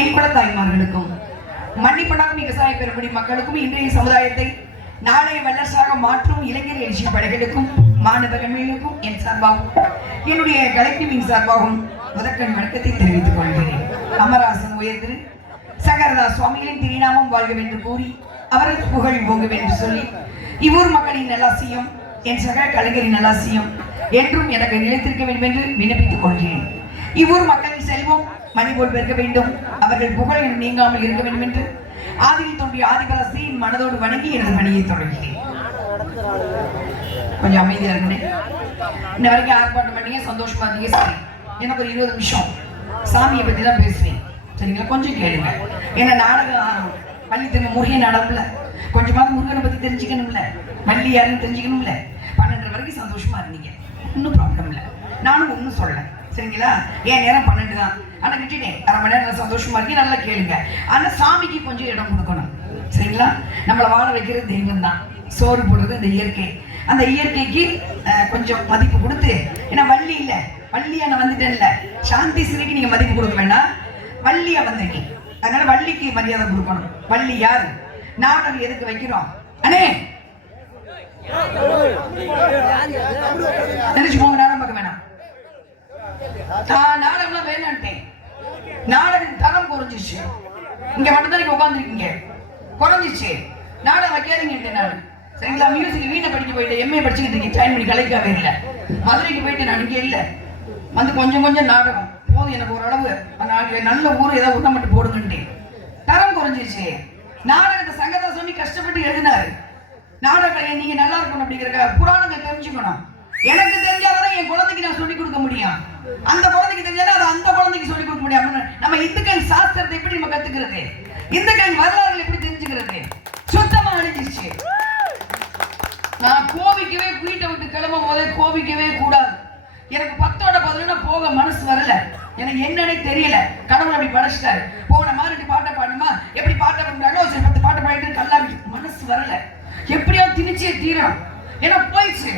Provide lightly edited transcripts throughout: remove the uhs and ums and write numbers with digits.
என் குல தாய்மார்களுக்கும் மன்னிப்படாமல் விவசாய பெரும்படி மக்களுக்கும் இன்றைய சமுதாயத்தை நாளைய வல்லரசாக மாற்றும் இளைஞர் எழுச்சி படைகளுக்கும் மாணவ கண்மைகளுக்கும் என் சார்பாகவும் என்னுடைய கலெக்டிவின் சார்பாகவும் முதற்கண் வணக்கத்தை தெரிவித்துக் கொள்கிறேன். அமராசன் உயர்திரு சகரதா சுவாமிகளின் திருநாமம் வாழ்க என்று கூறி அவரது புகழ் ஓங்க என்று சொல்லி இவ்வூர் மக்களின் நல்லாசியும் என் சக கலைஞரின் நல்லாசியும் என்றும் எனக்கு நிலைத்திருக்க வேண்டும் என்று விண்ணப்பித்துக் கொள்கிறேன். இவ்வூர் மக்களின் செல்வம் மணி போல் பெருக்க வேண்டும், அவர்கள் புகழ் நீங்காமல் இருக்க வேண்டும் என்று ஆதியில் தோன்றிய ஆதிபராசையின் மனதோடு வணங்கி எனது பணியை தொடர்கிறேன். கொஞ்சம் அமைதியா இருந்தேன். இன்ன வரைக்கும் ஆர்ப்பாட்டம் பண்ணீங்க, சந்தோஷமா இருந்தீங்க. சரி, எனக்கு ஒரு 20 நிமிஷம் சாமியை பத்தி தான் பேசுவேன். சரிங்களா? கொஞ்சம் கேளுங்க. ஏன்னா நாடகம் பள்ளி திரும்ப முருகன் நடப்புல கொஞ்சமாவது முருகனை பத்தி தெரிஞ்சுக்கணும்ல, பள்ளி யாருன்னு தெரிஞ்சுக்கணும்ல. 12 வரைக்கும் சந்தோஷமா இருந்தீங்க, இன்னும் ப்ராப்ளம் இல்லை. நானும் ஒன்றும் சொல்லலை. சரிங்களா? என் நேரம் 12 தான். ஆனா விட்டுட்டேன். 1/2 மணி நேரம் சந்தோஷமா இருக்கு, நல்லா கேளுங்க. ஆனா சாமிக்கு கொஞ்சம் இடம் கொடுக்கணும். சரிங்களா? நம்மளை வாழ வைக்கிறது தெய்வம் தான், சோறு போடுறது இந்த இயற்கை. அந்த இயற்கைக்கு கொஞ்சம் மதிப்பு கொடுத்து, ஏன்னா வள்ளி இல்லை, வள்ளியா நான் வந்துட்டேன் இல்லை, சாந்தி சிறைக்கு நீங்க மதிப்பு கொடுக்க வேண்டாம், வள்ளியா வந்தீங்க. அதனால வள்ளிக்கு மரியாதை கொடுக்கணும். வள்ளி யாரு? நாடகம் எதுக்கு வைக்கிறோம்? அண்ணே நினைச்சு போங்க, நாடகம் பார்க்க வேணாம். நாடகம்லாம் வேணான்ட்டேன். நாடகம் தரம் குறைஞ்சிச்சு. இங்க மட்டும்தான் நீங்க உட்காந்துருக்கீங்க, குறைஞ்சிச்சு. நாடகம் வைக்காதீங்க நான். சரிங்களா? மியூசிக் வீணை படிக்க போயிட்டு எம்ஏ படிச்சுக்கிட்டு இருக்கேன், ஜாயின் பண்ணி கலைக்காவே இல்லை. மதுரைக்கு போயிட்டு நான் இங்கே இல்லை, வந்து கொஞ்சம் கொஞ்சம் நாடகம் போதும் எனக்கு ஓரளவு. நல்ல ஊர் ஏதாவது உண்ண மட்டும் போடுங்கன்ட்டேன். தரம் குறைஞ்சிச்சு. நாடகத்தை சங்கதா சொல்லி கஷ்டப்பட்டு எழுதினாரு. நாடகம் நீங்க நல்லா இருக்கணும் அப்படிங்கிற புராணங்கள் தெரிஞ்சுக்கணும். எனக்கு தெரிஞ்சாதான் என் குழந்தைக்கு நான் சொல்லிக் கொடுக்க முடியும், அந்த குழந்தைக்கு தெரிஞ்சாலும் அதை அந்த குழந்தைக்கு சொல்லிக் கொடுக்க முடியும். நம்ம இந்துக்கள் சாஸ்திரத்தை எப்படி நம்ம கத்துக்கிறது, இந்துக்கள் வரலாறுகள் எப்படி தெரிஞ்சுக்கிறது? சுத்தமா அழிஞ்சிச்சு. நான் கோபிக்கவே, வீட்டை விட்டு கிளம்பும் போதே கோபிக்கவே கூடாது. எனக்கு 10ஓட 11 போக மனசு வரல. எனக்கு என்னன்னே தெரியல. கடவுள் அப்படி படைச்சிட்டாரு. போன மாதிரி பாட்டை பாடணுமா, எப்படி பாட்டை பாடுறாங்களோ சரி 10 பாட்டை பாடிட்டு கல்லாவி மனசு வரல. எப்படியாவது திணிச்சே தீரும். ஏன்னா போயிடுச்சு.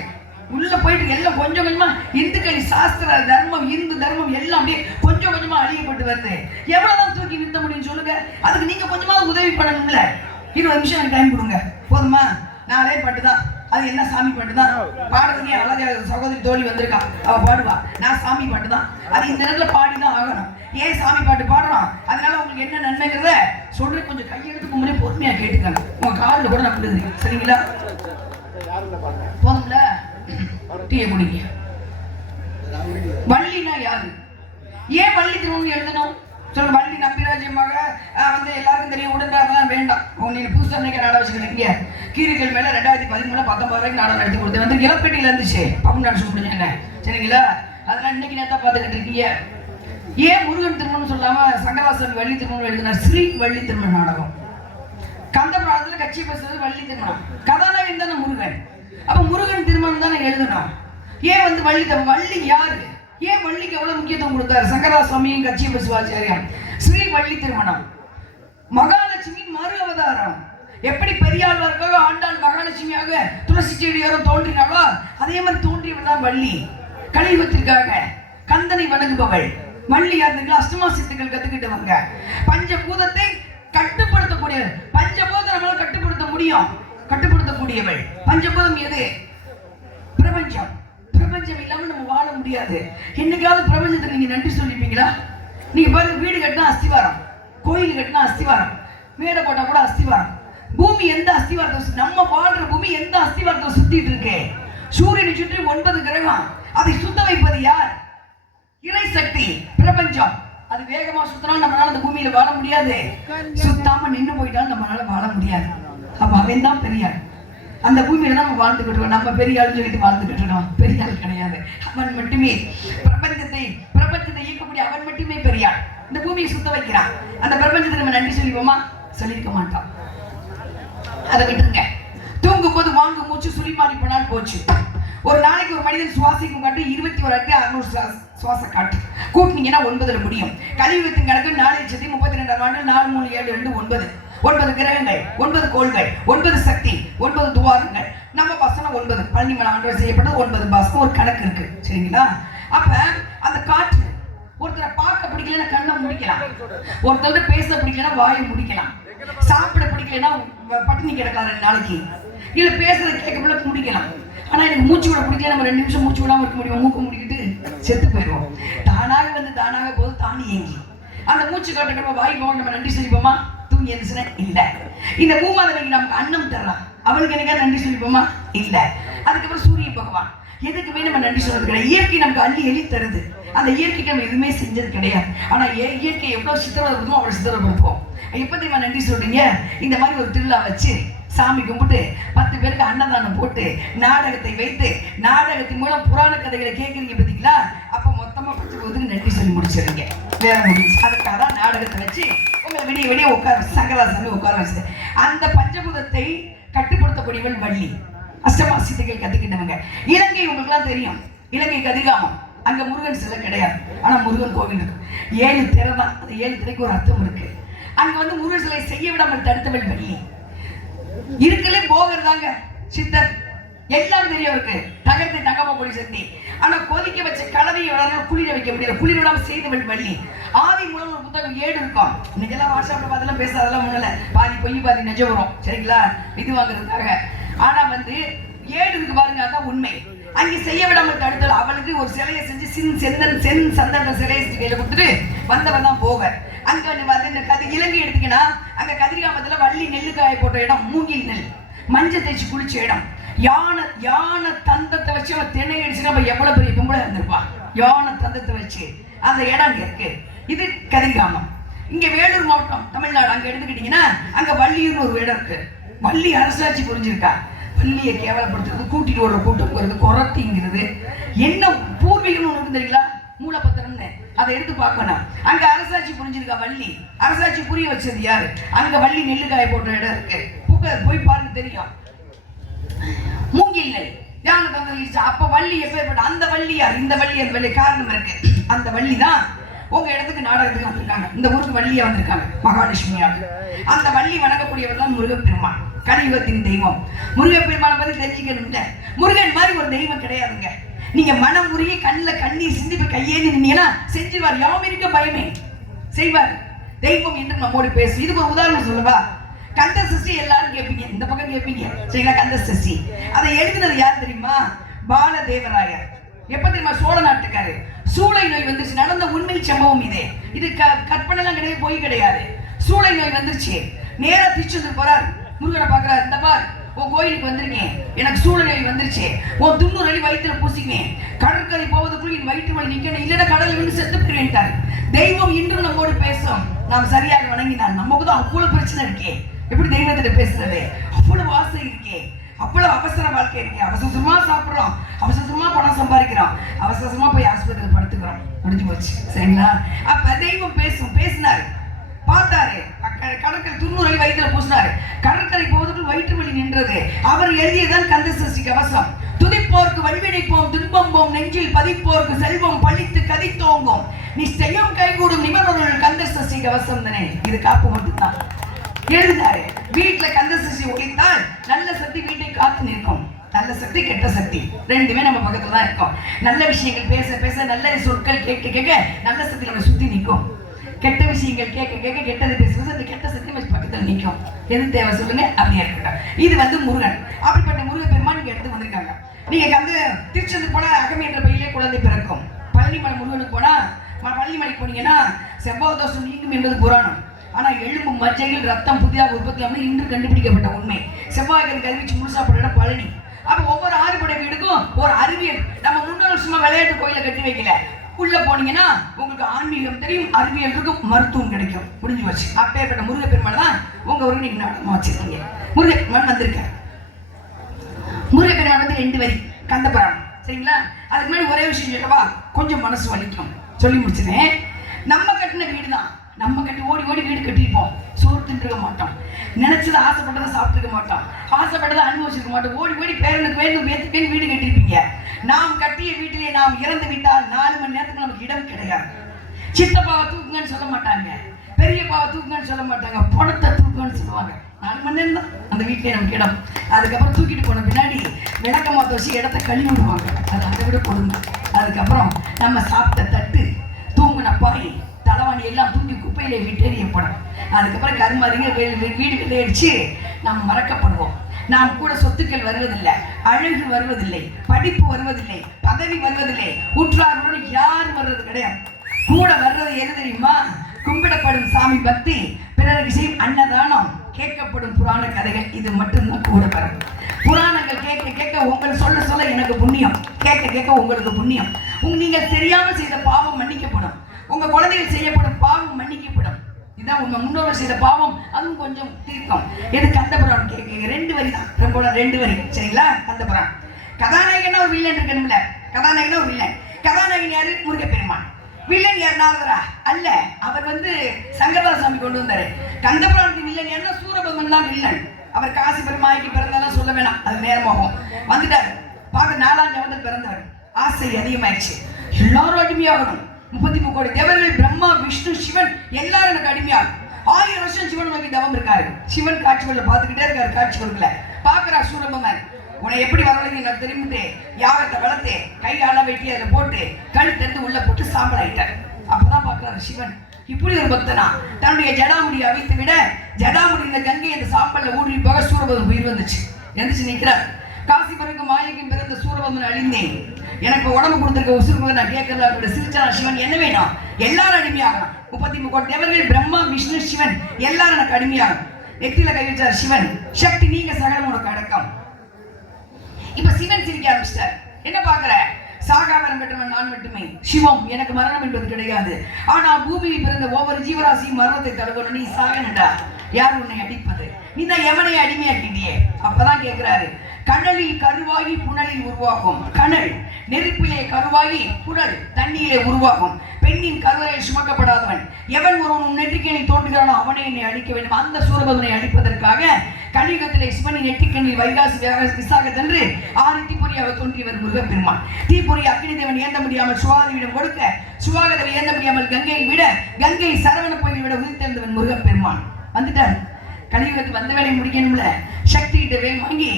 உள்ள போயிட்டு எல்லாம் கொஞ்சம் கொஞ்சமா இந்துக்கள் சாஸ்திர தர்மம், இந்து தர்மம் எல்லாம் அப்படியே கொஞ்சம் கொஞ்சமா அழியப்பட்டு வருது. எவ்வளவுதான் தூக்கி நிறுத்த முடியும் சொல்லுங்க? அதுக்கு நீங்க கொஞ்சமாவது உதவி பண்ணணும்ல. 20 நிமிஷம் எனக்கு டைம் கொடுங்க, போதுமா? நாளே பாட்டு தான், அது என்ன சாமி பாட்டு தான். பாடுறதுக்கே அழகா சகோதரி தோழி வந்திருக்கா, அவ பாடுவா. நான் சாமி பாட்டு தான், அது இந்த நேரத்துல பாடிதான் ஆகணும். ஏன் சாமி பாட்டு பாடுறோம், அதனால உங்களுக்கு என்ன நன்மைங்கிறத சொல்றேன். கொஞ்சம் கையெழுத்துக்கு முன்னே பொறுமையா கேட்டுக்காங்க. உங்க காலில் கூட நான் விடுது. சரிங்களா? போதும்ல, டீயை குடிங்க. வள்ளினா யாரு? ஏன் வள்ளி திருமணம் எழுதணும்? சொல்ல வள்ளி நம்பிராஜ்யமாக வந்து எல்லாருக்கும் தெரியும். உடன்பாடுலாம் வேண்டாம். நீங்க புதுசாக நாடகம் வச்சுக்கிறீங்க. கீரிகள் மேல 2013 19 நாடகம் நடத்தி கொடுத்து வந்து இளப்பேட்டியில இருந்துச்சு. பக்கம் நடிச்சு முடிஞ்சேன் சரிங்களா? அதெல்லாம் இன்னைக்கு நேரத்தை பார்த்துக்கிட்டு இருக்கீங்க. ஏன் முருகன் திருமணம் சொல்லாம சங்கராசாமி வள்ளி திருமணம் எழுதினார்? ஸ்ரீ வள்ளி திருமண நாடகம். கந்த புராணத்துல கட்சி பேசுறது வள்ளி திருமணம். கதாநாயகன் தானே முருகன். அப்ப முருகன் திருமணம் தானே எழுதணும். ஏன் வந்து வள்ளி யாரு? ஏன் வள்ளிக்கு எவ்வளவு முக்கியத்துவம் கொடுத்தாரு? சங்கராசாமியும் கட்சி பசுவாச்சாரியம். ஸ்ரீ வள்ளி திருமணம். மகாலட்சுமியின் மறு அவதாரம். எப்படி பெரியாழ்வாருக்காக ஆண்டாள் மகாலட்சுமியாக துளசி செடியோரம் தோன்றினாலோ அதே மாதிரி தோன்றியவள் தான் வள்ளி. கலியுகத்திற்காக கந்தனை வணங்குபவள் வள்ளி. யாருங்களா? அஷ்டமா சித்துக்கள் கத்துக்கிட்டவங்க. பஞ்சபூதத்தை கட்டுப்படுத்தக்கூடிய பஞ்சபூதத்தை நம்மளால கட்டுப்படுத்த முடியும். கட்டுப்படுத்தக்கூடியவள் பஞ்சபூதம் எது? பிரபஞ்சம். பிரபஞ்சம் இல்லாம நம்ம வாழ முடியாது. என்னைக்காவது பிரபஞ்சத்துக்கு நீங்க நன்றி சொல்லிருப்பீங்களா? நீங்க பாருங்க, வீடு கட்டினா அஸ்திவாரம், கோயில் கட்டினா அஸ்திவாரம், மேடை போட்டா கூட அஸ்திவாரம். பூமி எந்த அஸ்திவாரத்தை, நம்ம வாழ்ற பூமி எந்த அஸ்திவாரத்தை சுத்திட்டு இருக்கு? சூரியனை சுற்றி 9 கிரகம். அதை சுத்த வைப்பது யார்? இறை சக்தி, பிரபஞ்சம். அது வேகமா சுத்தினா நம்மளால அந்த பூமியில வாழ முடியாது. சுத்தாம நின்று போயிட்டாலும் நம்மளால வாழ முடியாது. அப்ப அவன் தான் பெரியாள். அந்த பூமியில தான் நம்ம வாழ்ந்துகிட்டு இருக்கோம். நம்ம பெரிய ஆளுன்னு சொல்லிட்டு வாழ்ந்துகிட்டு இருக்கோம். பெரிய ஆள் கிடையாது. அவன் மட்டுமே பிரபஞ்சத்தை இயக்கக்கூடிய அவன் மட்டுமே பெரியாள். இந்த பூமியை சுத்த வைக்கிறான். அந்த பிரபஞ்சத்தை நம்ம நன்றி சொல்லிப்போமா? சொல்லியிருக்க மாட்டோம். அதை விட்டுருங்க. தூங்கும் போது வாங்கும் மூச்சு சுழிமாறி போனால் போச்சு. ஒரு நாளைக்கு ஒரு மனிதன் சுவாசிக்கும் காட்டு 21,600 சுவாச காட்டு கூட்டினீங்கன்னா 9 முடியும். கலியுகத்தின் கணக்கு 4,32 ஆண்டு 4 3 7 2 9. 9 கிரகங்கள், 9 கோள்கள், 9 சக்தி, 9 துவாரங்கள். நம்ம பசங்க 9 பழனி ஆண்டு செய்யப்பட்டது 9 பாசம் ஒரு கணக்கு இருக்கு சரிங்களா? அப்ப அந்த காற்று ஒருத்தரை பார்க்க பிடிக்கலன்னா கண்ணை முடிக்கலாம், ஒருத்தர் பேச பிடிக்கலன்னா வாயை முடிக்கலாம், சாப்பிட பிடிக்கலன்னா பட்டினி கிடக்கலாம் 2 நாளைக்கு, இல்ல பேசுறத கேட்க பிள்ளை முடிக்கலாம். ஆனா எனக்கு மூச்சு விட பிடிக்கல, நம்ம 2 நிமிஷம் மூச்சு விடாம இருக்க முடியும். மூக்க முடிக்கிட்டு செத்து போயிடுவோம். தானாக வந்து தானாக போது தானி ஏங்கி அந்த மூச்சு காட்டுக்கு நம்ம வாய் போக நம்ம நன்றி சொல்லிப்போமா? தூங்கி எந்திரிச்சுனா இல்ல. இந்த பூமாதேவிக்கு நமக்கு அன்னம் தரலாம், அவளுக்கு எனக்கு நன்றி சொல்லிப்போமா? இல்ல. அதுக்கப்புறம் சூரிய பகவான், எதுக்குமே நம்ம நன்றி சொல்றது கிடையாது. இயற்கை நமக்கு அள்ளி எள்ளி தருது. அந்த இயற்கைக்கு நம்ம எதுவுமே செஞ்சது கிடையாது. ஆனா இயற்கை எவ்வளவு சித்திரவதை இருக்குமோ அவ்வளவு சித்திரவதை இருப்போம். எப்ப தெரியுமா நன்றி சொல்றீங்க? இந்த மாதிரி ஒரு திருவிழா வச்சு சாமி கும்பிட்டு 10 பேருக்கு அன்னதானம் போட்டு நாடகத்தை வைத்து நாடகத்தின் மூலம் புராண கதைகளை கேட்குறீங்க பார்த்தீங்களா? அப்ப மொத்தமா பச்சை நன்றி சொல்லி முடிச்சிருங்க. வேற முடிச்சு அதுக்காக தான் நாடகத்தை வச்சு உங்களை விடிய விடிய உட்கார சங்கராசாமி உட்கார வச்சு அந்த பஞ்சபூதத்தை கட்டுப்படுத்தக்கூடியவள் வள்ளி. அஷ்டமா சித்துக்கள் கத்துக்கிட்டவங்க. இலங்கை உங்களுக்கு எல்லாம் தெரியும். இலங்கை கதிர்காமம். அங்க முருகன் சிலை கிடையாது. ஆனா முருகன் கோவில் இருக்கு. 7 திரை தான். அந்த 7 திரைக்கு ஒரு அர்த்தம் இருக்கு. அங்க வந்து முருகன் சிலை செய்ய விடாமல் தடுத்தவள் வள்ளி. இருக்கலே போகிறதாங்க சித்தர். எல்லாம் தெரியும் இருக்கு. தகத்தை தங்கமா பொடி சக்தி. ஆனா கொதிக்க வச்ச கலவையை குளிர வைக்க முடியல. குளிர விடாம செய்தவள் வள்ளி. ஆதி மூலம் ஒரு புத்தகம் 7 இருக்கும். இன்னைக்கெல்லாம் வாட்ஸ்அப்ல பார்த்தெல்லாம் பேச அதெல்லாம் முன்னல பாதி பொய் பாதி நிஜம் வரும் சரிங்களா? இது வாங்குறதுக்காக. ஆனா வந்து 7 இருக்கு பாருங்க, அதான் உண்மை. அங்கே செய்ய விடாமல் தடுத்தல். அவளுக்கு ஒரு சிலையை செஞ்சு சென் சந்தன சிலையை கையில கொடுத்துட்டு வந்தவன் தான் போக. அங்க வந்து இலங்கை எடுத்தீங்கன்னா அங்க கதிர்காமத்துல வள்ளி நெல்லுக்காய போட்ட இடம், மூங்கில் நெல், மஞ்சள் தேய்ச்சி குளிச்ச இடம். யானை தந்தத்தை வச்சு அவன் திணை அடிச்சுன்னா எவ்வளவு பெரிய பொம்பளை இருந்திருப்பான். யானை தந்தத்தை வச்சு அந்த இடம் அங்க இருக்கு. இது கதிர்காமம். இங்க வேலூர் மாவட்டம் தமிழ்நாடு அங்க எடுத்துக்கிட்டீங்கன்னா அங்க வள்ளியூர்னு ஒரு இடம் இருக்கு. வள்ளி அரசாட்சி புரிஞ்சிருக்கா? வள்ளியை கேவலப்படுத்துறது, கூட்டிட்டு ஓடுற கூட்டம், குரத்திங்கிறது என்ன பூர்வீகம் ஒன்று தெரியுங்களா? மூலப்பத்திரம்னு அதை எடுத்து பார்க்கணும். அங்க அரசாட்சி புரிஞ்சிருக்கா வள்ளி? அரசாட்சி புரிய வச்சது யாரு? அங்க வள்ளி நெல்லுக்காய போட்ட இடம் இருக்கு. போய் பாருங்க தெரியும். மூங்கில் நெல் யானை தந்தது. அப்ப வள்ளி எப்பேற்பட்ட அந்த வள்ளி யார்? இந்த வள்ளி அந்த வள்ளி காரணம் இருக்கு. அந்த வள்ளி தான் உங்க இடத்துக்கு நாடகத்துக்கு வந்திருக்காங்க. இந்த ஊருக்கு வள்ளியா வந்திருக்காங்க மகாலட்சுமியாக. அந்த வள்ளி வணங்கக்கூடியவர் தான் முருகப்பெருமான், கலியுகத்தின் தெய்வம். முருகப்பெருமானை பத்தி தெரிஞ்சுக்கணுங்க. முருகன் மாதிரி ஒரு தெய்வம் கிடையாதுங்க. நீங்க மனம் முறிய கண்ணில் கண்ணீர் சிந்தி போய் கையேந்தி நின்னீங்கன்னா செஞ்சிருவார். யாவும் இருக்க பயமே செய்வார். தெய்வம் என்று நம்மோடு பேசு. இதுக்கு ஒரு உதாரணம் சொல்லவா? கந்த சஷ்டி எல்லாரும் கேட்பீங்க, இந்த பக்கம் கேட்பீங்க சரிங்களா? கந்த சஷ்டி அதை எழுதினது யார் தெரியுமா? பாலதேவராயர். எப்ப தெரியுமா? சோழ நாட்டுக்காரு. சூளை நோய் வந்துருச்சு. நடந்த உண்மை சம்பவம் இது. இது கற்பனை எல்லாம் கிடையாது, போய் கிடையாது. சூளை நோய் வந்துருச்சு. நேரா திருச்செந்தூர் போறார். முருகனை பாக்குறாரு. இந்த பார் உன் கோயிலுக்கு வந்திருக்கேன், எனக்கு சூழ்நிலை வந்துருச்சு, உன் 90 அடி வயிற்றுல பூசிக்குவேன், கடற்கரை போவதற்குள் என் வயிற்று வலி நிக்கணும், இல்லைன்னா கடலை விட்டு செத்து போயிருவேன்ட்டாரு. தெய்வம் இன்றும் நம்மோடு பேசும். நாம் சரியாக வணங்கினான். நமக்கு தான் அவ்வளவு பிரச்சனை இருக்கே, எப்படி தெய்வத்திட்ட பேசுறது? அவ்வளவு ஆசை இருக்கே, அவ்வளவு அவசர வாழ்க்கை இருக்கே, அவசரமா சாப்பிடுறோம், அவசரமா பணம் சம்பாதிக்கிறோம், அவசரமா போய் ஆஸ்பத்திரியில் படுத்துக்கிறோம், முடிஞ்சு போச்சு. சரிங்களா? அப்ப தெய்வம் பேசும். பேசினாரு, பார்த்தாரு, கடற்கரை 90 அடி வயிற்றுல பூசினாரு, கடற்கரை போவதற்குள் வயிற்று வலி நின்றது. அவர் எழுதியதான் கந்தசஷ்டி கவசம். துதிப்போர்க்கு வழிவினைப்போம், துன்பம் போம், நெஞ்சில் பதிப்போர்க்கு செல்வம் பழித்து கதித்தோங்கும், நிச்சயம் கைகூடும் நிபுணர்கள் கந்தசஷ்டி கவசம் தானே. இது காப்பு மட்டும்தான் எழுதினாரு. வீட்டுல கந்தசஷ்டி ஒழித்தால் நல்ல சக்தி வீட்டை காத்து நிற்கும். நல்ல சக்தி, கெட்ட சக்தி ரெண்டுமே நம்ம பக்கத்துல தான் இருக்கும். நல்ல விஷயங்கள் பேச பேச, நல்ல சொற்கள் கேட்க கேட்க நல்ல சக்தி நம்ம சுத்தி நிற்கும். கெட்ட விஷயங்கள் கேட்க கேட்க கெட்டது பேசுவது அந்த கெட்ட சக்தி நம்ம பக்கத்தில் நிற்கும். எது தேவை சொல்லுங்க? அப்படியே இருக்கட்டும். இது வந்து முருகன். அப்படிப்பட்ட முருக பெருமான் நீங்க எடுத்து வந்திருக்காங்க. நீங்க வந்து திருச்செந்தூர் போனா அகம் என்ற பையிலே குழந்தை பிறக்கும். பழனிமலை முருகனுக்கு போனா, பழனிமலைக்கு போனீங்கன்னா செவ்வாய் தோஷம் நீங்கும் என்பது புராணம். ஆனா எலும்பு மஜ்ஜையில் ரத்தம் புதிதாக உற்பத்தி ஆகும் இன்று கண்டுபிடிக்கப்பட்ட உண்மை. செவ்வாய்க்கு கருவிச்சு முழுசா பட பழனி. அப்ப ஒவ்வொரு ஆறுபடை வீடுக்கும் ஒரு அறிவியல். நம்ம முன்னோர் சும்மா விளையாட்டு கோயில கட்டி வைக்கல. உள்ள போனீங்கன்னா உங்களுக்கு ஆன்மீகம் தெரியும், அறிவியல் இருக்கும், மருத்துவம் கிடைக்கும். முடிஞ்சு வச்சு அப்பேற்பட்ட முருக பெருமாள் தான் உங்க ஒரு நீங்க நாடகமா வச்சிருக்கீங்க. முருக பெருமாள் வந்திருக்காரு. முருக பெருமாள் வந்து 2 வரி கந்தபுராணம். சரிங்களா? அதுக்கு முன்னாடி ஒரே விஷயம் சொல்லவா? கொஞ்சம் மனசு வலிக்கும், சொல்லி முடிச்சுனேன். நம்ம கட்டின வீடு தான். நம்ம கட்டி ஓடி ஓடி வீடு கட்டிருப்போம், சோறு தின்றுக்க மாட்டோம், நினைச்சதை ஆசைப்பட்டதை சாப்பிட்டுக்க மாட்டோம், ஆசைப்பட்டதை அனுபவிச்சிருக்க மாட்டோம். ஓடி ஓடி பேரனுக்கு வேண்டும் வேத்துக்கேன்னு வீடு கட்டிருப்பீங்க. நாம் கட்டிய வீட்டிலே நாம் இறந்து விட்டால் 4 மணி நேரத்துக்கு நமக்கு இடம் கிடையாது. சித்தப்பாவை தூக்குங்கன்னு சொல்ல மாட்டாங்க, பெரியப்பாவை தூக்குங்கன்னு சொல்ல மாட்டாங்க, பணத்தை தூக்குங்கன்னு சொல்லுவாங்க. 4 மணி நேரம் தான் அந்த வீட்டிலே நமக்கு இடம். அதுக்கப்புறம் தூக்கிட்டு போன பின்னாடி விளக்கமாத்த வச்சு இடத்த கழுவி விடுவாங்க. அது அதை விட கொடுங்க. அதுக்கப்புறம் நம்ம சாப்பிட்ட தட்டு, தூங்கின பாய், தலைவாணி எல்லாம் தூக்கி குப்பையிலே விட்டெறியப்படும். அதுக்கப்புறம் கருமாதிங்க வீடு விளையடிச்சு நாம் மறக்கப்படுவோம். நாம் கூட சொத்துக்கள் வருவதில்லை, அழகு வருவதில்லை, படிப்பு வருவதில்லை, பதவி வருவதில்லை, உற்றாருடன் யாரும் வர்றது கிடையாது. கூட வர்றது எது தெரியுமா? கும்பிடப்படும் சாமி பக்தி, பிறருக்கு செய்யும் அன்னதானம், கேட்கப்படும் புராண கதைகள். இது மட்டும்தான் கூட வரும். புராணங்கள் கேட்க கேட்க உங்களுக்கு சொல்ல சொல்ல எனக்கு புண்ணியம், கேட்க கேட்க உங்களுக்கு புண்ணியம். நீங்கள் தெரியாமல் செய்த பாவம் மன்னிக்கப்படும், உங்க குழந்தைகள் செய்யப்படும் பாவம் மன்னிக்கப்படும். இதுதான் உங்க முன்னோர்கள் செய்த பாவம், அதுவும் கொஞ்சம் தீர்க்கும். எது? கந்தபுராணம் கேட்க 2 வரி தான், ரொம்ப 2 வரி. சரிங்களா? கந்தபுராணம். கதாநாயகனா ஒரு வில்லன் இருக்கணும்ல. கதாநாயகனா ஒரு வில்லன். கதாநாயகன் யாரு? முருகப்பெருமான். வில்லன் யார்? நாரதரா? அல்ல, அவர் வந்து சங்கரதாசாமி கொண்டு வந்தாரு. கந்தபுராணத்தின் வில்லன் யாருன்னா சூரபத்மன் தான் வில்லன். அவர் காசி பெருமாய்க்கு பிறந்தாலும் சொல்ல வேணாம், அது நேரமாகும். வந்துட்டாரு, பார்க்க 4ஆம் ஜவத்தில் பிறந்தவர். ஆசை அதிகமாயிடுச்சு, எல்லாரும் அடிமையாகணும். 33 கோடி தேவர்கள், பிரம்மா, விஷ்ணு, சிவன் எல்லாரும் எனக்கு அடிமையாகும். 1000 வருஷம் சிவன் நோக்கி தவம் இருக்காரு. சிவன் காட்சி கொடுக்கல, பார்த்துக்கிட்டே இருக்காரு, காட்சி கொடுக்கல. பார்க்கிறா சூரபத்மன், உன்னை எப்படி வரவழைக்கு நான் தெரிஞ்சுட்டு யாகத்தை வளர்த்து கை கால வெட்டி அதில் போட்டு கழுத்தெடுத்து உள்ள போட்டு சாம்பல் ஆயிட்டார். அப்பதான் பார்க்கிறாரு சிவன், இப்படி ஒரு பக்தனா தன்னுடைய ஜடாமுடியை அவித்து விட, ஜடாமுடி இந்த கங்கை இந்த சாம்பல்ல ஊடுருவி போக சூரபத்மன் உயிர் வந்துச்சு. எந்திரிச்சு நிற்கிறார். காசிபுரக்கு மாயைக்கும் பிறந்த சூரபத்மன் அழிந்தேன், எனக்கு உடம்பு கொடுத்துருக்க உசுறு நான் கேட்கறதா சிரிச்சா சிவன் என்ன வேணும்? எல்லாரும் அடிமையாகலாம். 33 கோடி தேவர்கள், பிரம்மா, விஷ்ணு, சிவன் எல்லாரும் எனக்கு அடிமையாகும். நெத்தியில கை வச்சார் சிவன், சக்தி நீங்க சகலம் உனக்கு அடக்கம். இப்ப சிவன் சிரிக்க ஆரம்பிச்சிட்டார். என்ன பாக்குற? சாகாவரம் பெற்றவன் நான் மட்டுமே, சிவம் எனக்கு மரணம் என்பது கிடையாது. ஆனா பூமியில் பிறந்த ஒவ்வொரு ஜீவராசியும் மரணத்தை தழுவணும், நீ சாகனடா. யார் உன்னை அடிப்பது? நீ தான் எவனை அடிமையாக்கிட்டியே. அப்பதான் கேட்கிறாரு, கனலில் கருவாகி புனலில் உருவாகும். கனல் நெருப்பிலே கருவாகி, புனல் தண்ணீரிலே உருவாகும். பெண்ணின் கருவறையில் சுமக்கப்படாதவன் எவன் ஒருவன் நெற்றிக்கணில் தோன்றுகிறானோ அவனை என்னை அழிக்க வேண்டும். அந்த சூரபத்மனை அழிப்பதற்காக கலியுகத்திலே சிவனின் நெற்றிக்கணில் வைகாசி விசாகத்தன்று 6 தீப்பொறியாக தோன்றியவர் முருகப்பெருமான். தீப்பொறி அக்னி தேவன் ஏந்த முடியாமல் சுவாதியிடம் கொடுக்க, சுவாகதவை ஏந்த முடியாமல் கங்கையை விட, கங்கை சரவண கோயிலை விட உயிர்த்தெழுந்தவன் முருகப்பெருமான். வந்துட்டார். கலியுகத்துக்கு வந்த வேலையை முடிக்கணும்ல, சக்தி கிட்ட வேலை வாங்கி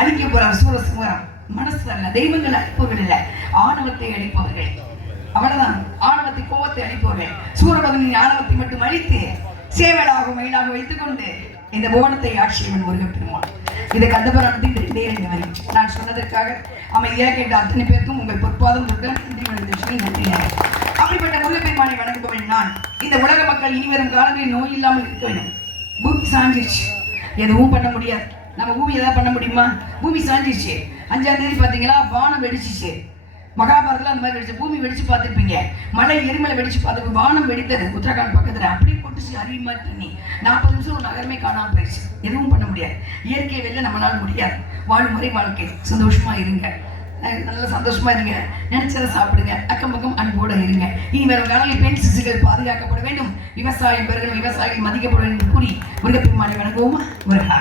அழிக்க போறார் சூரசிம்மரம். மனசு அல்ல, தெய்வங்கள் அழிப்பவர்கள் இல்லை, ஆணவத்தை அழிப்பவர்கள். அவ்வளவுதான், ஆணவத்தை கோபத்தை அழிப்பவர்கள். சூரபத்மனின் ஆணவத்தை மட்டும் அழித்து சேவலாக மயிலாக வைத்துக் கொண்டு இந்த புவனத்தை ஆட்சியவன் முருகப்பெருமான். இது கந்தபுராணத்தின் 2 வரி. நான் சொன்னதற்காக அமைதியாக கேட்ட அத்தனை பேருக்கும் உங்கள் பொற்பாதம் நன்றி. அப்படிப்பட்ட முருகப்பெருமானை வணங்குபவன் நான். இந்த உலக மக்கள் இனிவரும் காலங்களில் நோய் இல்லாமல் இருக்க வேண்டும். பூமி சாஞ்சிருச்சு, எதுவும் பண்ண முடியாது. நம்ம பூமி ஏதாவது பண்ண முடியுமா? பூமி சாஞ்சிச்சு. 5ஆம் தேதி பார்த்தீங்களா வானம் வெடிச்சிச்சு. மகாபாரதத்தில் அந்த மாதிரி வெடிச்சு பூமி வெடிச்சு பார்த்துருப்பீங்க. மலை எரிமலை வெடிச்சு பார்த்துருப்போம். வானம் வெடித்தது உத்தரகாண்ட் பக்கத்தில். அப்படியே கொட்டுச்சு அருவி மாதிரி தண்ணி. 40 நிமிஷம் ஒரு நகரமே காணாமல் போயிடுச்சு. எதுவும் பண்ண முடியாது. இயற்கை வெளில நம்மளால முடியாது. வாழும் முறை வாழ்க்கை. சந்தோஷமா இருங்க, நல்ல சந்தோஷமா இருங்க, நினைச்சதை சாப்பிடுங்க, அக்கம் பக்கம் அன்போடு இருங்க. இனி வரும் காலங்களில் பெண் சிசுகள் பாதுகாக்கப்பட வேண்டும், விவசாயம் பெருகணும், விவசாயிகள் மதிக்கப்பட வேண்டும் என்று கூறி முருகப்பெருமானை வணங்குவோமா? முருகா.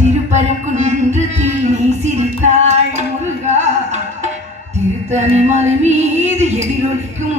திருப்பரங்குன்றத்தில் நீ சிரித்தாய் முருகா, திருத்தணி மலை மீது எதிரொலிக்கும்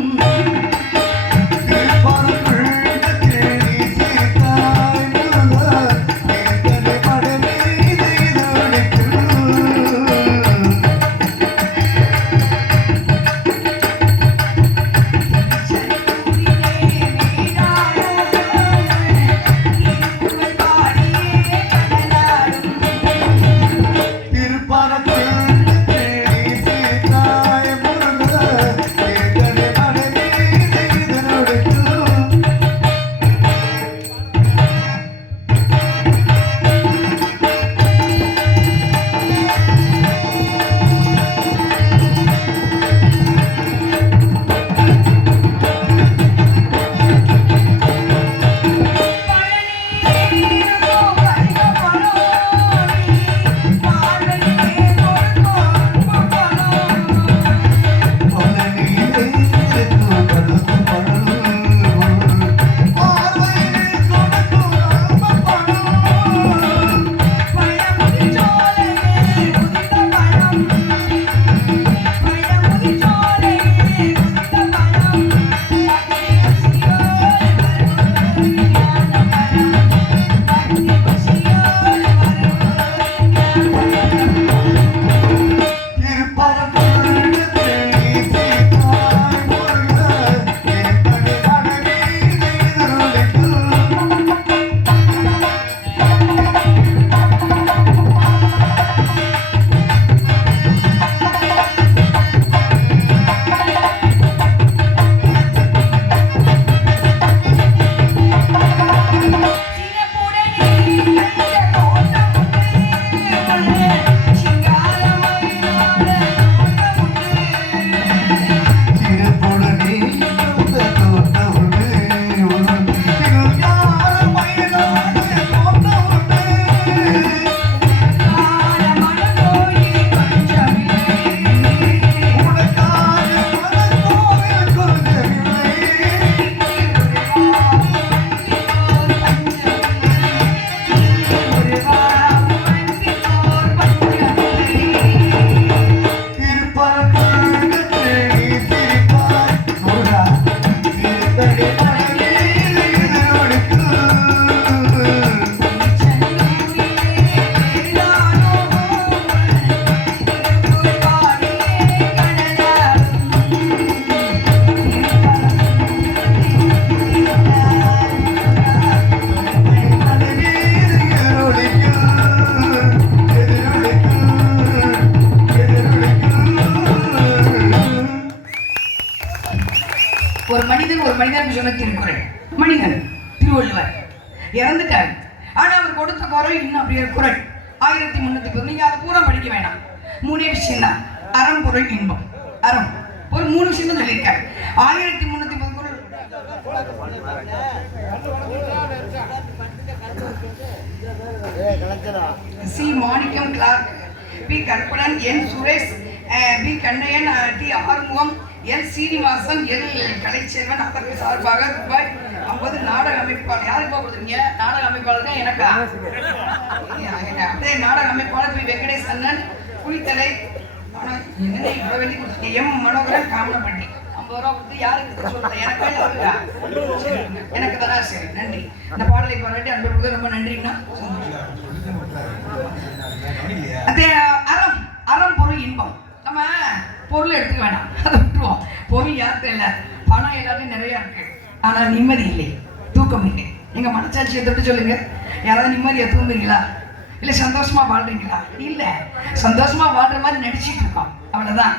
மனிதன் சொன்ன திருக்குறள். மனிதன் திருவள்ளுவர் இறந்துட்டார். ஆனா அவர் கொடுத்த குரல் இன்னும் அப்படியே குரல் 1310. நீங்க அதை பூரா படிக்க வேணாம். 3 விஷயம் தான். அறம், பொருள், இன்பம். அறம் ஒரு 3 விஷயம் தான் சொல்லியிருக்காரு. 1310 குரல். C Manickam, clerk, P Karpanan, N Suresh, P Kannaiyan, T Arumugam, L Srinivasan, L Kalaichelvan. அதற்கு சார்பாக ரூபாய் 50 நாடக அமைப்பாளர். யாருக்கு கொடுத்துருங்க? நாடக அமைப்பாளர் எனக்கா? அப்படியே நாடக அமைப்பாளர் பி வெங்கடேஷ் அண்ணன், குளித்தலை. ஆனால் என்ன இவ்வளோ வெளியே கொடுத்துருங்க? எம் மனோகரன், காமனப்பட்டி. 50 ரூபா கொடுத்து யாருக்கு சொல்றேன்? எனக்கா? எனக்கு தானா? சரி, நன்றி. இந்த பாடலை பாராட்டி அன்பு ரொம்ப நன்றிங்கண்ணா. அதே அறம், அறம், பொருள், இன்பம். நம்ம பொருள் எடுத்துக்க வேணாம், அதை விட்டுருவோம். பொருள் யாருக்கு இல்லை, பணம் எல்லாத்தையும் நிறைய இருக்கு, ஆனா நிம்மதி இல்லை, தூக்கம் இல்லை. எங்க மனசாட்சியை தொட்டு சொல்லுங்க, யாராவது நிம்மதியா தூங்குறீங்களா? இல்ல சந்தோஷமா வாழ்றீங்களா? இல்ல, சந்தோஷமா வாழ்ற மாதிரி நடிச்சிட்டு இருக்கோம், அவ்வளவுதான்.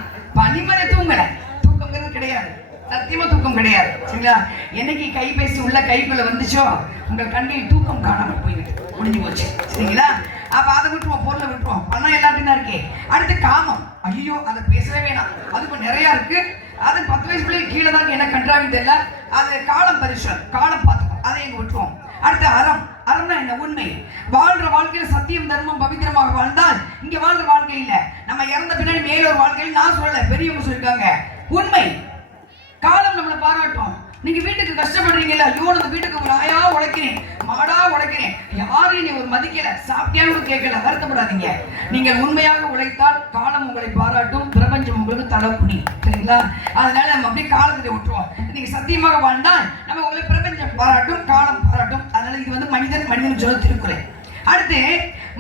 நிம்மதியா தூங்கல. தூக்கம்ங்கிறது கிடையாது, சத்தியமா தூக்கம் கிடையாது. சரிங்களா? என்னைக்கு கைபேசி உள்ள கைக்குள்ள வந்துச்சோ உங்கள் கண்ணில் தூக்கம் காணாமல் போய்விட்டு முடிஞ்சு போச்சு. சரிங்களா? அப்ப அதை விட்டுருவோம், பொருளை விட்டுருவோம், பணம் எல்லாத்தையும் தான் இருக்கே. அடுத்து காமம். ஐயோ, அதை பேசவே வேணாம், அது இப்போ நிறைய இருக்கு. அது 10 வயசு பிள்ளைக்கு கீழே தான் என்ன கன்றாவி தெரியல. அது காலம் பரிசல், காலம் பார்த்துக்கும், அதை எங்க விட்டுருவோம். அடுத்து அறம். அறம்னா என்ன? உண்மை. வாழ்ற வாழ்க்கையில சத்தியம் தர்மம் பவித்திரமாக வாழ்ந்தால் இங்க வாழ்ற வாழ்க்கையில நம்ம இறந்த பின்னாடி மேல ஒரு வாழ்க்கையில் நான் சொல்லல, பெரியவங்க சொல்லிருக்காங்க உண்மை. காலம் நம்மளை பாராட்டும். நீங்க வீட்டுக்கு கஷ்டப்படுறீங்கல்ல, ஐயோ அந்த வீட்டுக்கு ஒரு ஆயா உழைக்கிறேன், மாடா உழைக்கிறேன், யாரையும் நீ ஒரு மதிக்கல, சாப்பிட்டியான்னு கேட்கல, வருத்தப்படாதீங்க. நீங்கள் உண்மையாக உழைத்தால் காலம் உங்களை பாராட்டும், பிரபஞ்சம் உங்களுக்கு தலப்புனி. சரிங்களா? அதனால நம்ம அப்படியே காலத்தை விட்டுருவோம். நீங்க சத்தியமாக வாழ்ந்தால் நம்ம உங்களை பிரபஞ்சம் பாராட்டும், காலம் பாராட்டும். அதனால இது வந்து மனிதன் சொல்ல திருக்குறள். அடுத்து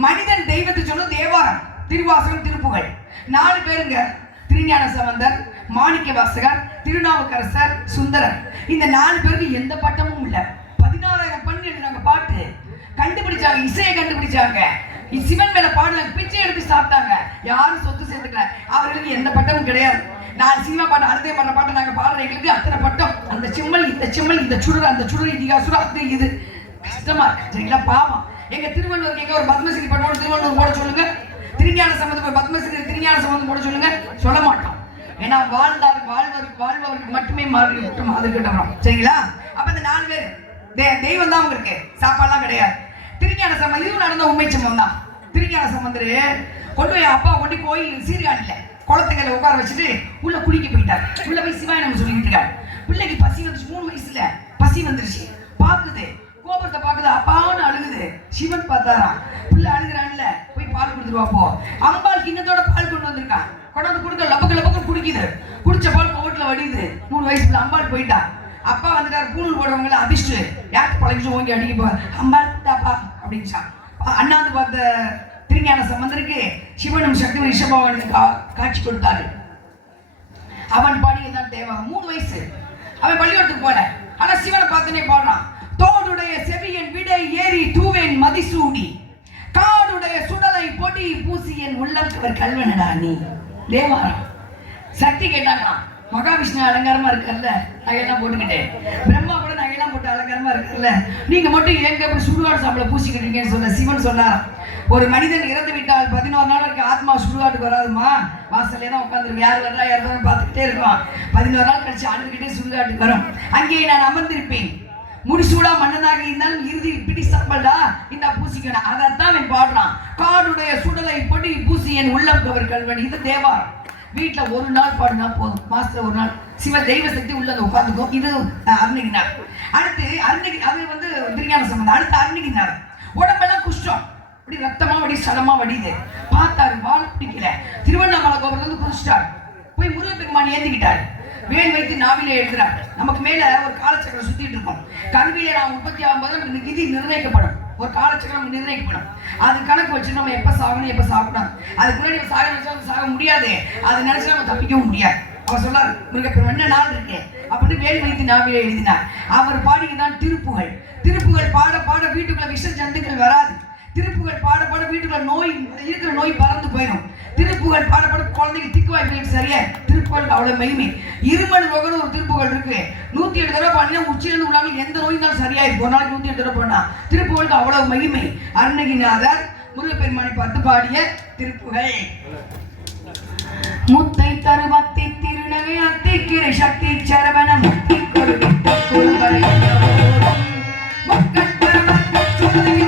மனிதன் தெய்வத்தை சொல்லும் தேவாரம், திருவாசகம், திருப்புகழ். 4 பேருங்க. திருஞான சம்பந்தர், மாணிக்க வாசகர், திருநாவுக்கரசர், சுந்தரர். இந்த 4 பேருக்கு எந்த பட்டமும் இல்ல. 16,000 பண்ணி எழுதினாங்க பாட்டு, கண்டுபிடிச்சாங்க, இசையை கண்டுபிடிச்சாங்க, சிவன் மேல பாடல பிச்சை எடுத்து சாப்பிட்டாங்க, யாரும் சொத்து சேர்த்துக்கல. அவர்களுக்கு எந்த பட்டமும் கிடையாது. 4 சினிமா பாட்டு, அடுத்த பாடுற பாட்டு நாங்க பாடுற எங்களுக்கு அத்தனை பட்டம். அந்த சிம்மல், இந்த சிம்மல், இந்த சுடர், அந்த சுடர், இதிகாசுரம், அது இது கஷ்டமா இருக்கு. சரிங்களா? பாவம். எங்க திருவள்ளுவருக்கு எங்க ஒரு பத்மஸ்ரீ பட்டம் திருவள்ளுவர் போட சொல்லுங்க, திருஞான சம்பந்தம் பத்மஸ்ரீ திருஞான சம்பந்தம் போட சொல்லுங்க, சொல்ல மாட்டோம். ஏன்னா வாழ்வருக்கு மட்டுமே மாறி விட்டோம், அது கிட்டோம். சரிங்களா? அப்ப இந்த 4 பேர் தெய்வம் தான் உங்களுக்கு, சாப்பாடுலாம் கிடையாது. திருஞான சம்பந்தம் இதுவும் நடந்த உண்மை சம்பவம் தான். திருஞான சம்பந்தர் கொண்டு போய் அப்பா கொண்டு கோயில் சீர்காழில குளத்துக்கல்ல உட்கார வச்சுட்டு உள்ள குளிக்க போயிட்டார். உள்ள போய் சிவாய் நம்ம சொல்லிட்டு இருக்காரு. பிள்ளைக்கு பசி வந்துச்சு, 3 வயசுல பசி வந்துருச்சு. பாக்குது, கோபுரத்தை பாக்குது, அப்பான்னு அழுகுது. சிவன் பார்த்தாராம், பிள்ளை அழுகுறான்ல, போய் பால் கொடுத்துருவா போ. அம்பாள் கிண்ணத்தோட பால் கொண்டு வந்திருக்கான், கொண்டாந்து கொடுக்க லபக்கு லபக்கு குடிக்குது. குடிச்ச பால் கோவத்துல வடியுது. 3 வயசுல அம்பாள் போயிட்டா. அப்பா வந்துட்டாரு, பூணூல் போடுறவங்களை அபிஷ்டு யாருக்கு பழகிச்சு ஓங்கி அடிக்க போ, அம்பாள் தாப்பா அப்படின்ச்சா. அண்ணாந்து பார்த்த திருஞான சம்பந்தருக்கு சிவனும் சக்தி ரிஷபவானுக்கு காட்சி கொடுத்தாரு. அவன் பாடியதான் தேவாரம். 3 வயசு, அவன் பள்ளிக்கூடத்துக்கு போல. ஆனா சிவனை பார்த்துனே பாடுறான். தோடுடைய செவியன் விடை ஏறி தூவேன் மதிசூடி, காடுடைய சுடலை பொடி பூசியன் உள்ளவர் கல்வனடா நீ. தேவாரம். சக்தி கேட்டாங்களா, மகாவிஷ்ணு அலங்காரமா இருக்கல்ல, நகையெல்லாம் போட்டுக்கிட்டே, பிரம்மா கூட நகையெல்லாம் போட்டு அலங்காரமா இருக்கல்ல, நீங்க மட்டும் ஏங்க இப்படி சுடுகாடு சாம்பல பூசிக்கிட்டீங்கன்னு சொன்ன சிவன் சொன்னாராம். ஒரு மனிதன் இறந்து விட்டால் 11 நாள் இருக்கு, ஆத்மா சுடுகாட்டுக்கு வராதுமா, வாசல்லே தான் உட்காந்துருக்கும், யார் வர்றா யார் தான் பார்த்துக்கிட்டே இருக்கும். 11 நாள் கழிச்சு அழுதுகிட்டே சுடுகாட்டுக்கு வரும். அங்கேயே நான் அமர்ந்திருப்பேன், முடிசூடா மன்னனாக இருந்தாலும் இறுதி பிடி சாம்பல்டா இந்த பூசிக்கணும். அதைத்தான் அவன் பாடுறான். காடுடைய சுடலை பொடி பூசி என் உள்ளம் கவர் கல்வன். இது தேவாரம். வீட்டுல 1 நாள் பாடுனா போதும், மாசத்துல 1 நாள் சிவ தெய்வ சக்தி உள்ள உட்காந்துக்கும். இது அருணகிரிநாதர். அடுத்து அது வந்து திருஞான சம்பந்தம். அடுத்து அருணகிரிநாதர். உடம்பெல்லாம் குஷ்டம், அப்படி ரத்தமா வடி சடமா வடிது. பார்த்தாரு, வாழ பிடிக்கல, திருவண்ணாமலை கோபுரத்துல இருந்து குதிச்சிட்டாரு. போய் முருகப்பெருமான் ஏந்திக்கிட்டாரு. வேல் வைத்து நாவிலே எழுதுறாரு. நமக்கு மேல ஒரு காலச்சக்கரம் சுத்திட்டு இருக்கும். கல்வியில நாம் உற்பத்தி ஆகும்போது நமக்கு நிதி நிர்ணயிக்கப்படும், ஒரு காலச்சக்கரம் நிர்ணயிக்கப்படும். அது கணக்கு வச்சு நம்ம எப்ப சாகணும் எப்ப சாப்பிடணும். அதுக்கு முன்னாடி சாக நினைச்சா சாக முடியாது, அது நினைச்சு நம்ம தப்பிக்கவும் முடியாது. அவர் சொல்லார், முருகப்பெருமான் என்ன நாள் இருக்கு அப்படின்னு வேல் வைத்து நாவிலே எழுதினார். அவர் பாடியதான் திருப்புகழ். திருப்புகழ் பாட பாட வீட்டுக்குள்ள விஷ ஜந்துக்கள் வராது. திருப்புகழ் பாட பாட வீட்டுக்குள்ள நோய் இருக்கிற நோய் பறந்து போயிடும். திருப்புகழ் பாட பாட குழந்தைக்கு திக்குவாய் போயிட்டு சரியா. திருப்புகழுக்கு அவ்வளவு மகிமை. இருமல் ரோகம்னு ஒரு திருப்புகழ் இருக்கு. 108 தடவை பாடினா உச்சியிலிருந்து உள்ளாங்க எந்த நோய் இருந்தாலும் சரியாயிருக்கு. ஒரு நாளைக்கு 108 தடவை பண்ணா திருப்புகழுக்கு அவ்வளவு மகிமை. அருணகிரிநாதர் முருகப்பெருமானை பார்த்து பாடிய திருப்புகழ். முத்தை தருவத்தி திருநகை அத்திக்கிரை சக்தி சரவண முத்தி கொடுவித்த குருவரை மக்கள் பரமத்தை சொல்லி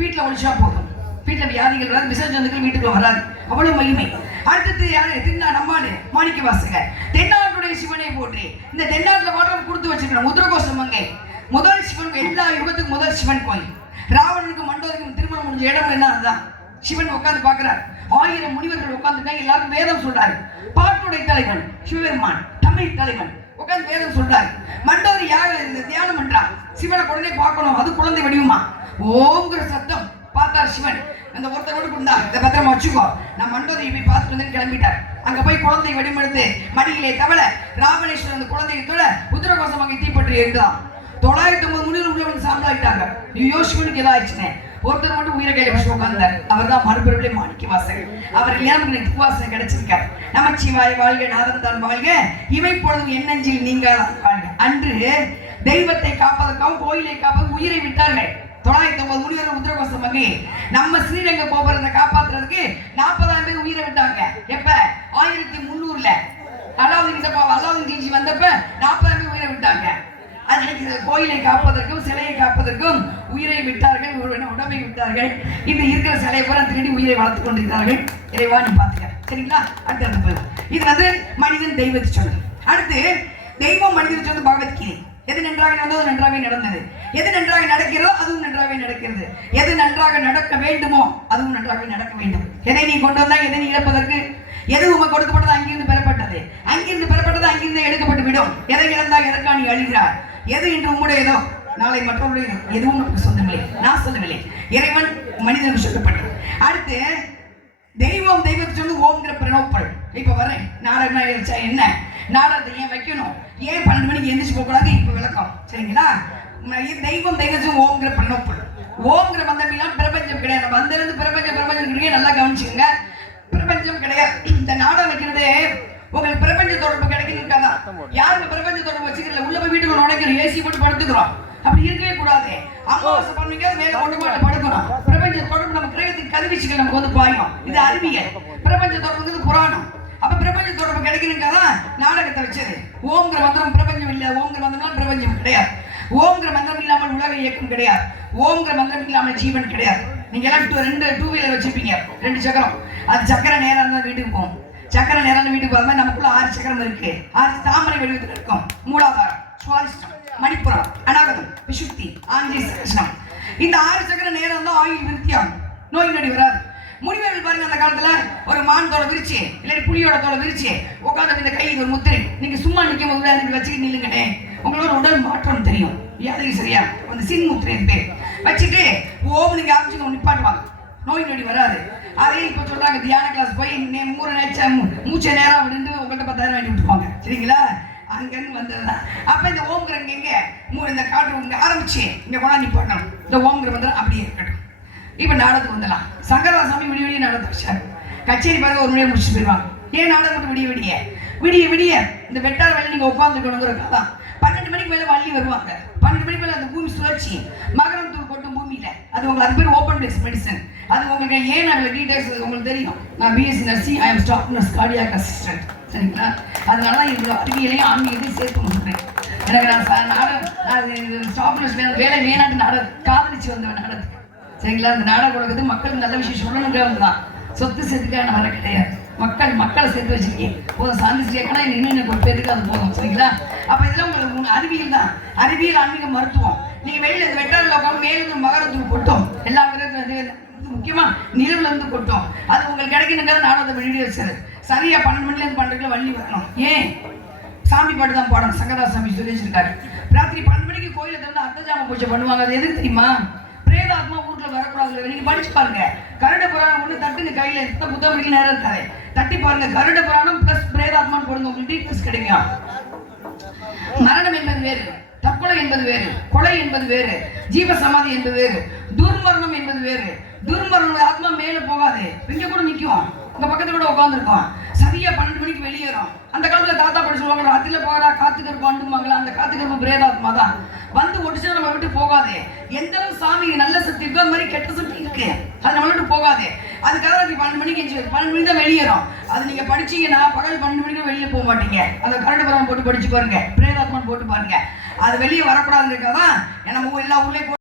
வீட்டுல ஒழிச்சா போதும். வீட்டுல வியாதிகள் வராது, விசர்ஜனங்கள் வீட்டுக்குள்ள வராது. அவ்வளவு மகிமை. அடுத்தது யாரு? தின்னா நம்மாடு மாணிக்க வாசகர். தென்னாட்டுடைய சிவனை போற்றி. இந்த தென்னாட்டுல வாட்டர் கொடுத்து வச்சிருக்கணும். உத்தரகோசம் மங்கை முதல் சிவன், எல்லா யுகத்துக்கும் முதல் சிவன் கோயில். ராவணனுக்கு மண்டோதரிக்கும் திருமணம் முடிஞ்ச இடம் என்ன? அதுதான். சிவன் உட்கார்ந்து பார்க்கிறார். 1000 முனிவர்கள் உட்கார்ந்துட்டாங்க. எல்லாரும் வேதம் சொல்றாரு. பாட்டுடைய தலைவன் சிவபெருமான், தமிழ் தலைவன் உட்கார்ந்து வேதம் சொல்றாரு. மண்டோதரி தியானம் பண்றான். சிவனை உடனே பார்க்கணும், அது குழந்தை வடிவமா. ஓங்கிற சத்தம் பார்த்தார் சிவன். அந்த ஒருத்தரோடு கொண்டா, இதை பத்திரமா வச்சுக்கோ, நான் மண்டோதரி போய் பார்த்துட்டு வந்து கிளம்பிட்டார். அங்க போய் குழந்தை வடிவெடுத்து மடியிலே தவள ராவணேஸ்வரன் அந்த குழந்தையை தொட உத்தரகோசம் அங்கே தீப்பற்றி இருந்தான். 909 முனிவர் உள்ள வந்து சாம்பலாயிட்டாங்க. ஐயோ சிவனுக்கு ஏதாச்சுன்னு ஒருத்தர் மட்டும் உயிரை கையில வச்சு உட்கார்ந்தார். அவர் தான் மறுபடியே மாணிக்க வாசகர். அவர் ஞானங்களுக்கு திருவாசகம் கிடைச்சிருக்கார். நமச்சிவாய வாழ்க, நாதன் தான் வாழ்க, இவை பொழுதும் எண்ணஞ்சில் நீங்காதான் வாழ்க. அன்று தெய்வத்தை காப்பதற்காகவும் கோயிலை காப்பதற்கு உயிரை விட்டார்கள். 909 முனிவர் உத்தரகோசம் மங்கை. நம்ம ஸ்ரீரங்க கோபுரத்தை காப்பாத்துறதுக்கு 40,000 பேர் உயிரை விட்டாங்க. எப்ப? 1300ல அலாவுதீன் கில்ஜி வந்தப்ப 40,000 பேர் உயிரை விட்டாங்க. கோயிலை காப்பதற்கும் சிலையை காப்பதற்கும் உயிரை விட்டார்கள், உடம்பை விட்டார்கள். இந்த இருக்கிற சிலையை பூரா திருடி உயிரை வளர்த்துக் கொண்டிருக்கிறார்கள். இறைவா நீ பாத்துக்க, சரிங்களா? அடுத்து இது வந்து மனிதன் தெய்வத்தை சொன்னது. அடுத்து தெய்வம் மனிதனை சொன்னது பகவத்கீதை. எது நன்றாக நடந்ததோ அது நன்றாகவே நடந்தது. எது நன்றாக நடக்கிறதோ அதுவும் நன்றாகவே நடக்கிறது. எது நன்றாக நடக்க வேண்டுமோ அதுவும் நன்றாகவே நடக்க வேண்டும். எதை நீ கொண்டு வந்தா எதை நீ இழப்பதற்கு? எது உமக்கு கொடுக்கப்பட்டது அங்கிருந்து பெறப்பட்டது, அங்கிருந்து பெறப்பட்டது அங்கிருந்து எடுக்கப்பட்டு விடும். எதை இழந்தால் எதற்கா நீ அழிகிறார்? எது இன்று உங்களுடையதோ நாளை மற்றவர்களுடைய எதுவும் நமக்கு சொந்தமில்லை. நான் சொல்லவில்லை, இறைவன் மனிதனுக்கு சொல்லப்பட்டது. அடுத்து தெய்வம் தெய்வத்தை சொல்லி ஓம்ங்கிற பிரணவப்பல். இப்ப வரேன், நாடகம் என்ன நாடகத்தை ஏன் வைக்கணும், ஏன் 12 மணிக்கு எந்திரிச்சு போகக்கூடாது, இப்ப விளக்கம், சரிங்களா? தெய்வம் தெய்வம் ஓம்ங்கிற பிரணவப்பல். ஓம்ங்கிற மந்தம் இல்லாம பிரபஞ்சம் கிடையாது. வந்திருந்து பிரபஞ்சம் நல்லா கவனிச்சுக்கோங்க. பிரபஞ்சம் கிடையாது. இந்த நாடகம் வைக்கிறதே உங்களுக்கு பிரபஞ்ச தொடர்பு கிடைக்குதுக்காக. யாருக்கு பிரபஞ்ச தொடர்பு வச்சுக்கல, உள்ள போய் வீட்டுக்குள்ள நுழைக்கிறோம், ஏசி போட்டு படுத்துக்கிறோம். அப்படி இருக்கவே கூடாது. அமாவாசை பண்ணுங்க மேல கொண்டு போட்டு படுக்கணும். பிரபஞ்ச தொடர்பு நம்ம கிரகத்துக்கு கதிர்வீச்சுகள் நமக்கு வந்து பாயும். இது அறிவியல். பிரபஞ்ச தொடர்புங்கிறது புராணம். அப்ப பிரபஞ்ச தொடர்பு கிடைக்கணுக்காக நாடகத்தை வச்சது. ஓம்ங்கிற மந்திரம் பிரபஞ்சம் இல்ல, ஓம்ங்கிற மந்திரம் பிரபஞ்சம் கிடையாது. ஓம்ங்கிற மந்திரம் இல்லாமல் உலக இயக்கம் கிடையாது. ஓம்ங்கிற மந்திரம் இல்லாமல் ஜீவன் கிடையாது. நீங்க எல்லாம் 2 டூ வீலர் வச்சிருப்பீங்க, 2 சக்கரம். அது சக்கரை நேரம் தான் வீட்டுக்கு போகும். சக்கரை நேரம் வீட்டுக்கு போகாம நமக்குள்ள 6 சக்கரம் இருக்கு. 6 தாமரை வடிவத்தில் இருக்கும். மூலாதாரம், சுவாதிஷ்டம், மணிப்புரம், அநாகதம், விசுத்தி, ஆஞ்சி சகசனம். இந்த 6 சக்கர நேரம் தான் ஆயுள் விருத்தியாகும், நோய் நொடி வராது. முனிவர்கள் பாருங்க, அந்த காலத்துல ஒரு மான் தோலை விரிச்சு இல்லாட்டி புலியோட தோலை விரிச்சு உட்காந்து இந்த கைக்கு ஒரு முத்திரை. நீங்க சும்மா நிற்கும் போது வச்சுக்கிட்டு நில்லுங்கண்ணே, உங்களோட உடல் மாற்றம் தெரியும். யாருக்கு சரியா அந்த சின் முத்திரை பேர் வச்சுட்டு ஓம் நீங்க ஆரம்பிச்சு நிப்பாட்டுவாங்க, நோய் நொடி வராது. அதே இப்ப சொல்றாங்க தியான கிளாஸ் போய் மூச்சை நேரம் அப்படின்னு உங்கள்கிட்ட 10,000 வாங்கி விட்டுருவாங்க, சரிங்களா? அங்கன்னு வந்ததுதான். அப்ப இந்த ஓம்ங்கிறங்க எங்க இந்த காற்று இங்க ஆரம்பிச்சு இங்க கொண்டா நிப்பாட்டணும். இந்த ஓம்ங்கிற வந்து அப்படியே இருக்கட்டும். இப்ப நாடகத்துக்கு வந்துடலாம். சங்கரதாசாமி விடிய நாடகத்தை வச்சாரு. கச்சேரி பாருங்க ஒரு மணியை முடிச்சு போயிடுவாங்க. ஏன் நாடகம் மட்டும் விடிய இந்த வெட்டார வேலை நீங்க உட்காந்துக்கணுங்கிறதுக்காக தான். 12 மணிக்கு மேல வள்ளி வருவாங்க. 12 மணிக்கு மேல அந்த பூமி சுழற்சி மகரம் தூள் கொட்டும் பூமியில அது உங்களுக்கு, அது பேர் ஓப்பன் பிளேஸ் மெடிசன். அது உங்களுக்கு ஏன் அதில் டீடைல்ஸ் உங்களுக்கு தெரியும். நான் BSc nursing, I am staff nurse, cardiac assistant, சரிங்களா? அதனால தான் இவ்வளோ அறிவியலையும் ஆன்மீகத்தையும் சேர்த்து கொடுக்குறேன். எனக்கு நான் ஸ்டாஃப் நர்ஸ் வேலை வேணாட்டு நாடகம் காதலிச்சு வந்தவன் நாடகத்துக்கு, சரிங்களா? அந்த நாடகம் உலகத்துக்கு மக்களுக்கு நல்ல விஷயம் சொல்லணுங்கிறது தான். சொத்து சேர்த்துக்காக நான் வர கிடையாது. மக்களை சேர்த்து வச்சிருக்கேன் போதும். சாந்தி சேர்க்கனா இன்னும் ஒரு பேருக்கு அது போதும், சரிங்களா? அப்ப இதெல்லாம் உங்களுக்கு அறிவியல் தான். அறிவியல், ஆன்மீக மருத்துவம். நீங்க வெளியில இந்த வெட்டாரில் உட்காந்து மேலும் மகரத்துக்கு கொட்டும், எல்லா விதத்துல முக்கியமா நிலவுல இருந்து கொட்டும். அது உங்களுக்கு கிடைக்கணுங்கிறத நானும் வீடியோ வச்சது. சரியா 12 மணிலேருந்து 12 வள்ளி வரணும். ஏன் சாமி பாட்டு தான் பாடணும். சங்கரதாசாமி சொல்லி வச்சிருக்காரு. ராத்திரி 12 மணிக்கு கோயில திறந்து அர்த்தஜாம பூஜை பண்ணுவாங்க. அது எதுக்கு தெரியுமா? பிரேதாத்மா வீட்டுல வரக்கூடாது. நீங்க படிச்சு பாருங்க, கருட புராணம் ஒண்ணு தட்டுங்க கையில, எத்தனை புத்தகம் படிக்க நேரம் இருக்காது, தட்டி பாருங்க. கருட புராணம் பிளஸ் பிரேதாத்மான்னு போடுங்க, உங்களுக்கு டீட்டெயில்ஸ் கிடைக்கும். மரணம் என்பது வேறு, தற்கொலை என்பது வேறு, கொலை என்பது வேறு, ஜீவ சமாதி என்பது வேறு, துர்மரணம் என்பது வேறு. துர்மரணம் ஆத்மா மேல போகாது, இங்க கூட நிற்கும், உங்க பக்கத்துல கூட உட்காந்துருக்கோம். சரியா 12 மணிக்கு வெளியேறும். அந்த காலத்துல தாத்தா படி சொல்லுவாங்க, ராத்திரில போகிறா காத்துக்கருப்பு அண்டுமாங்களா, அந்த காத்துக்கருப்பு பிரேதாத்மா தான் வந்து ஒடிச்சு நம்ம விட்டு போகாது. எந்த அளவு சாமி நல்ல சக்தி இருக்கோ அது மாதிரி கெட்ட சக்தி இருக்கு, அது நம்ம விட்டு போகாது. அதுக்காக 12 மணிக்கு 12 மணிக்கு தான் வெளியேறும். அது நீங்க படிச்சீங்கன்னா பகல் 12 மணிக்கு வெளியே போக மாட்டீங்க. அந்த கரண்ட் புறம் போட்டு படிச்சு பாருங்க, பிரேதாத்மான்னு போட்டு பாருங்க. அது வெளியே வரக்கூடாதுன்றதுக்காக தான் நம்ம எல்லா ஊர்லயும்